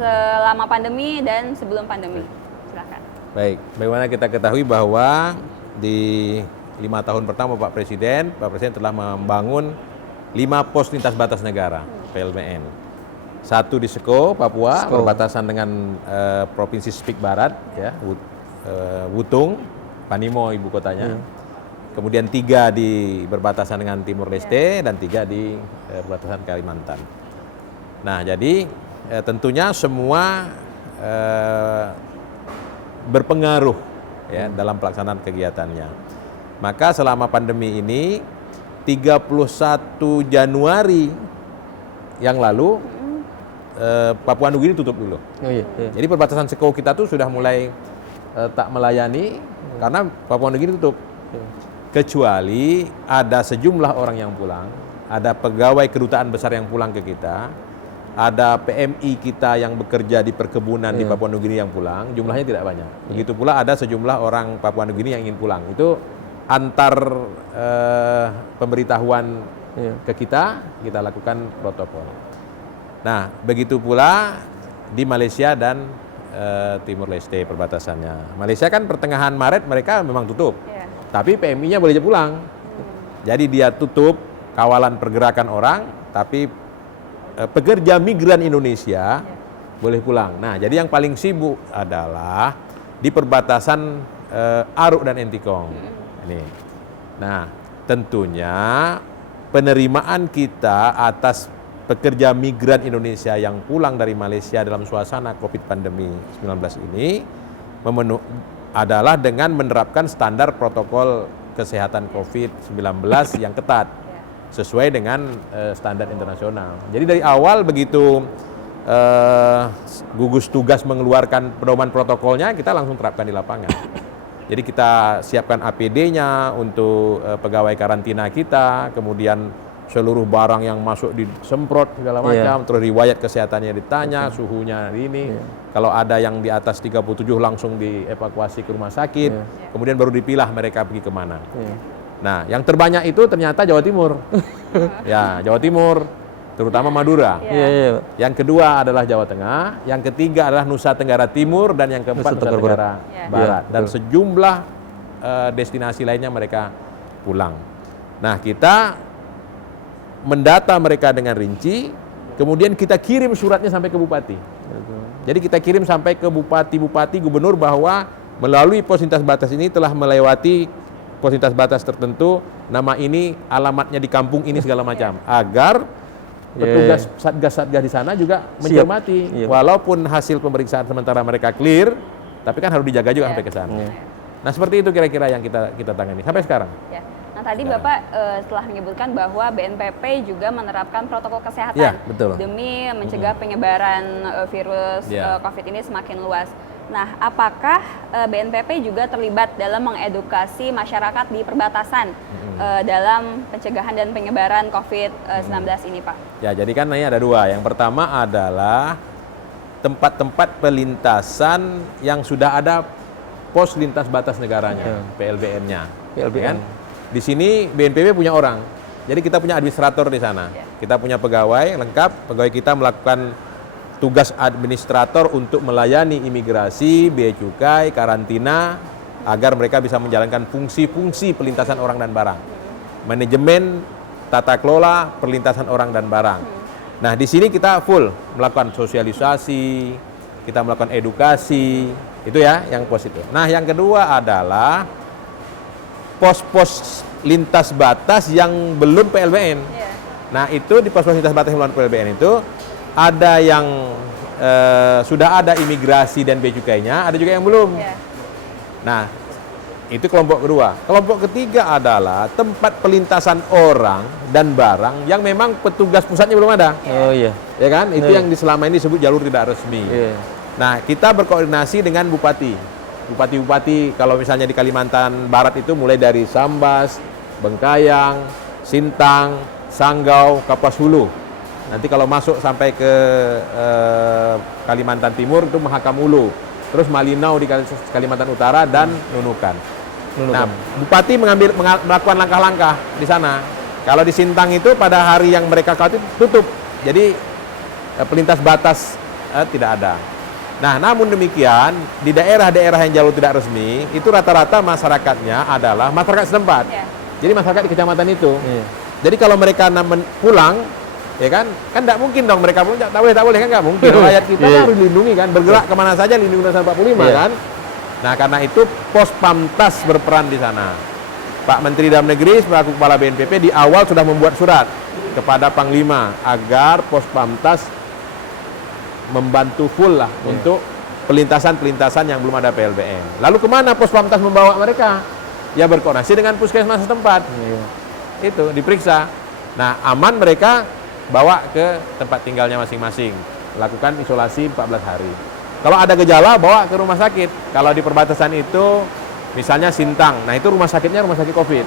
selama pandemi dan sebelum pandemi? Silakan. Baik, bagaimana kita ketahui bahwa di 5 tahun pertama Pak Presiden telah membangun 5 pos lintas batas negara, PLBN. 1 di Seko, Papua, perbatasan dengan Provinsi Sepik Barat, ya, Wutung, Panimo ibu kotanya. Kemudian 3 di berbatasan dengan Timur Leste dan 3 di perbatasan Kalimantan. Nah, jadi tentunya semua berpengaruh ya dalam pelaksanaan kegiatannya. Maka selama pandemi ini 31 Januari yang lalu Papua Nugini tutup dulu. Jadi perbatasan Seko kita tuh sudah mulai tak melayani karena Papua Nugini tutup. Kecuali ada sejumlah orang yang pulang, ada pegawai kedutaan besar yang pulang ke kita, ada PMI kita yang bekerja di perkebunan di Papua Nugini yang pulang, jumlahnya tidak banyak. Begitu pula ada sejumlah orang Papua Nugini yang ingin pulang. Itu antar pemberitahuan ke kita lakukan protokol. Nah, begitu pula di Malaysia dan Timur Leste perbatasannya. Malaysia kan pertengahan Maret mereka memang tutup, tapi PMI-nya boleh pulang. Jadi dia tutup kawalan pergerakan orang, tapi pekerja migran Indonesia boleh pulang. Nah, jadi yang paling sibuk adalah di perbatasan Aruk dan Entikong. Ini. Nah, tentunya penerimaan kita atas pekerja migran Indonesia yang pulang dari Malaysia dalam suasana COVID pandemi 19 ini adalah dengan menerapkan standar protokol kesehatan COVID-19 yang ketat sesuai dengan standar internasional. Jadi dari awal begitu gugus tugas mengeluarkan pedoman protokolnya, kita langsung terapkan di lapangan. Jadi kita siapkan APD-nya untuk pegawai karantina kita, kemudian seluruh barang yang masuk disemprot segala macam, terus riwayat kesehatannya ditanya, suhunya ini. Kalau ada yang di atas 37 langsung dievakuasi ke rumah sakit, kemudian baru dipilah mereka pergi kemana. Nah, yang terbanyak itu ternyata Jawa Timur. Ya, Jawa Timur, terutama Madura. Yang kedua adalah Jawa Tengah, yang ketiga adalah Nusa Tenggara Timur, dan yang keempat Nusa Tenggara Barat. Dan sejumlah destinasi lainnya mereka pulang. Nah, kita mendata mereka dengan rinci, kemudian kita kirim suratnya sampai ke bupati. Jadi kita kirim sampai ke bupati-bupati, gubernur, bahwa melalui pos lintas batas ini telah melewati pos lintas batas tertentu, nama ini, alamatnya di kampung ini segala macam, agar petugas satgas-satgas di sana juga mencermati. Walaupun hasil pemeriksaan sementara mereka clear, tapi kan harus dijaga juga sampai ke sana. Nah, seperti itu kira-kira yang kita tangani sampai sekarang. Nah, tadi Bapak setelah menyebutkan bahwa BNPB juga menerapkan protokol kesehatan demi mencegah penyebaran virus COVID ini semakin luas. Nah, apakah BNPB juga terlibat dalam mengedukasi masyarakat di perbatasan dalam pencegahan dan penyebaran COVID-19 ini, Pak? Ya, jadi kan ini ada dua. Yang pertama adalah tempat-tempat pelintasan yang sudah ada pos lintas batas negaranya, PLBN-nya. Kan? Di sini BNPB punya orang, jadi kita punya administrator di sana. Kita punya pegawai lengkap, pegawai kita melakukan tugas administrator untuk melayani imigrasi, bea cukai, karantina, agar mereka bisa menjalankan fungsi-fungsi pelintasan orang dan barang. Manajemen, tata kelola, perlintasan orang dan barang. Nah, di sini kita full melakukan sosialisasi, kita melakukan edukasi, itu ya yang pos itu. Nah, yang kedua adalah pos-pos lintas batas yang belum PLBN. Nah, itu di pos-pos lintas batas yang belum PLBN itu ada yang sudah ada imigrasi dan bea cukainya, ada juga yang belum. Nah, itu kelompok kedua. Kelompok ketiga adalah tempat pelintasan orang dan barang yang memang petugas pusatnya belum ada. Ya kan? Itu yang selama ini disebut jalur tidak resmi. Nah, kita berkoordinasi dengan bupati-bupati, kalau misalnya di Kalimantan Barat itu mulai dari Sambas, Bengkayang, Sintang, Sanggau, Kapuas Hulu. Nanti kalau masuk sampai ke Kalimantan Timur itu Mahakam Hulu. Terus Malinau di Kalimantan Utara dan Nunukan. Nah, bupati melakukan langkah-langkah di sana. Kalau di Sintang itu pada hari yang mereka khawatir tutup. Jadi pelintas batas tidak ada. Nah, namun demikian di daerah-daerah yang jalur tidak resmi itu rata-rata masyarakatnya adalah masyarakat setempat. Jadi masyarakat di kecamatan itu. Jadi kalau mereka pulang, ya kan tidak mungkin dong mereka pulang, tak boleh kan, nggak mungkin. Rakyat kita harus dilindungi kan, bergerak kemana saja lindungi Undang-Undang 45 kan. Nah, karena itu Pos Pamtas berperan di sana. Pak Menteri Dalam Negeri selaku Kepala BNPB di awal sudah membuat surat kepada Panglima agar Pos Pamtas membantu full lah untuk pelintasan-pelintasan yang belum ada PLBN. Lalu kemana Pos Pamtas membawa mereka? Ya berkoordinasi dengan puskesmas setempat. Itu diperiksa. Nah, aman mereka bawa ke tempat tinggalnya masing-masing. Lakukan isolasi 14 hari. Kalau ada gejala bawa ke rumah sakit. Kalau di perbatasan itu misalnya Sintang, nah itu rumah sakitnya rumah sakit COVID.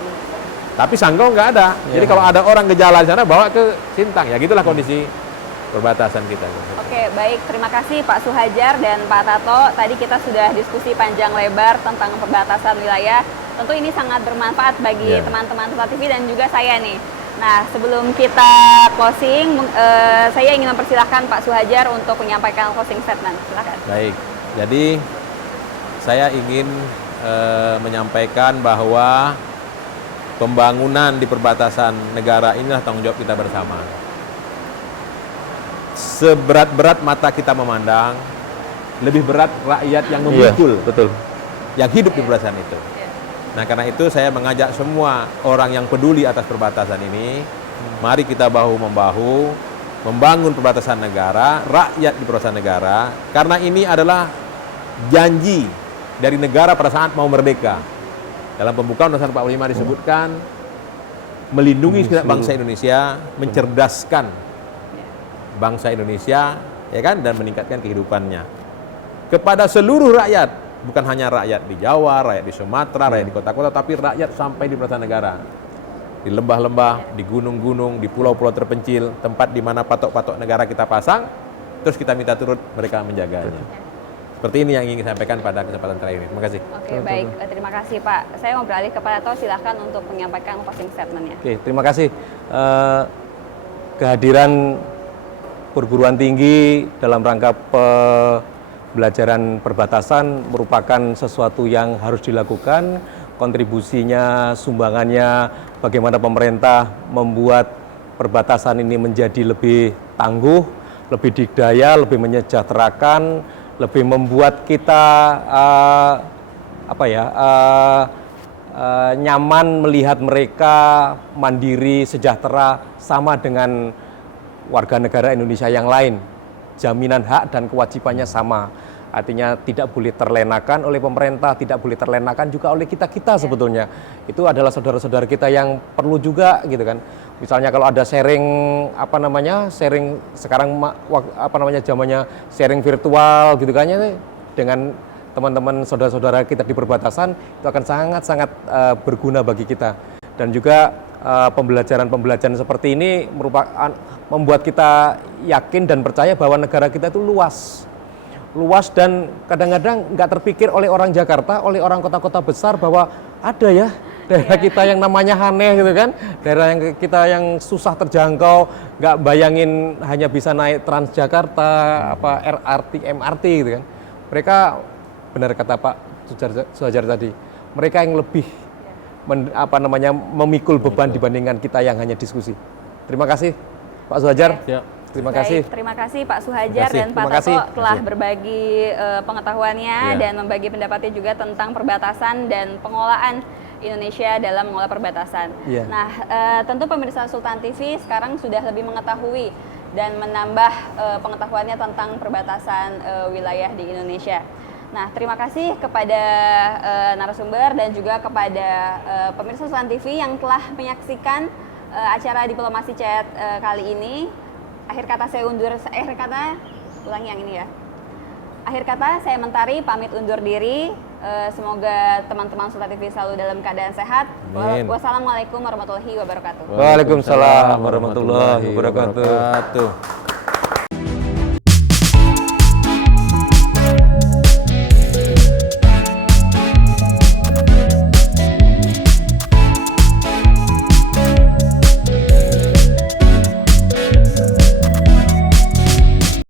Tapi Sanggau nggak ada. Jadi kalau ada orang gejala di sana bawa ke Sintang. Ya gitulah kondisi perbatasan kita. Oke, baik. Terima kasih Pak Suhajar dan Pak Tato. Tadi kita sudah diskusi panjang lebar tentang perbatasan wilayah. Tentu ini sangat bermanfaat bagi teman-teman Tuta TV dan juga saya nih. Nah, sebelum kita closing, saya ingin mempersilahkan Pak Suhajar untuk menyampaikan closing statement. Silakan. Baik. Jadi saya ingin menyampaikan bahwa pembangunan di perbatasan negara inilah tanggung jawab kita bersama. Seberat-berat mata kita memandang, lebih berat rakyat yang memikul, yang hidup di perbatasan itu. Nah, karena itu saya mengajak semua orang yang peduli atas perbatasan ini, mari kita bahu-membahu membangun perbatasan negara, rakyat di perbatasan negara, karena ini adalah janji dari negara pada saat mau merdeka. Dalam pembukaan Undang-Undang 45 disebutkan melindungi segenap bangsa Indonesia, mencerdaskan bangsa Indonesia, ya kan, dan meningkatkan kehidupannya kepada seluruh rakyat, bukan hanya rakyat di Jawa, rakyat di Sumatera, rakyat di kota-kota, tapi rakyat sampai di perbatasan negara. di lembah-lembah, di gunung-gunung, di pulau-pulau terpencil, tempat di mana patok-patok negara kita pasang, terus kita minta turut mereka menjaganya. Seperti ini yang ingin disampaikan pada kesempatan terakhir ini. Terima kasih. Oke, baik. Terima kasih Pak. Saya mau beralih ke Pak Dato, silahkan untuk menyampaikan closing statement-nya. Oke, terima kasih. Kehadiran perguruan tinggi dalam rangka pembelajaran perbatasan merupakan sesuatu yang harus dilakukan. Kontribusinya, sumbangannya, bagaimana pemerintah membuat perbatasan ini menjadi lebih tangguh, lebih dikdaya, lebih menyejahterakan, lebih membuat kita nyaman melihat mereka mandiri, sejahtera, sama dengan warga negara Indonesia yang lain. Jaminan hak dan kewajibannya sama. Artinya tidak boleh terlenakan oleh pemerintah, tidak boleh terlenakan juga oleh kita-kita sebetulnya. Itu adalah saudara-saudara kita yang perlu juga gitu kan. Misalnya kalau ada sharing sharing sekarang zamannya sharing virtual gitu kan ya, dengan teman-teman saudara-saudara kita di perbatasan, itu akan sangat-sangat berguna bagi kita. Dan juga pembelajaran seperti ini membuat kita yakin dan percaya bahwa negara kita itu luas dan kadang-kadang nggak terpikir oleh orang Jakarta, oleh orang kota-kota besar bahwa ada ya daerah kita yang namanya aneh gitu kan, daerah yang kita yang susah terjangkau, nggak bayangin hanya bisa naik Transjakarta, LRT, MRT gitu kan. Mereka, benar kata Pak Suhajar tadi, mereka yang lebih memikul beban dibandingkan kita yang hanya diskusi. Terima kasih Pak Suhajar. Ya. Terima Baik, kasih. terima kasih Pak Suhajar dan Pak Dato telah berbagi pengetahuannya dan membagi pendapatnya juga tentang perbatasan dan pengelolaan Indonesia dalam mengelola perbatasan. Nah, tentu pemirsa Sultan TV sekarang sudah lebih mengetahui dan menambah pengetahuannya tentang perbatasan wilayah di Indonesia. Nah, terima kasih kepada narasumber dan juga kepada pemirsa Sultan TV yang telah menyaksikan acara Diplomasi Chat kali ini. Akhir kata saya ulangi yang ini ya. Akhir kata saya Mentari pamit undur diri. Semoga teman-teman Sultan TV selalu dalam keadaan sehat. Wassalamualaikum warahmatullahi wabarakatuh. Waalaikumsalam warahmatullahi wabarakatuh.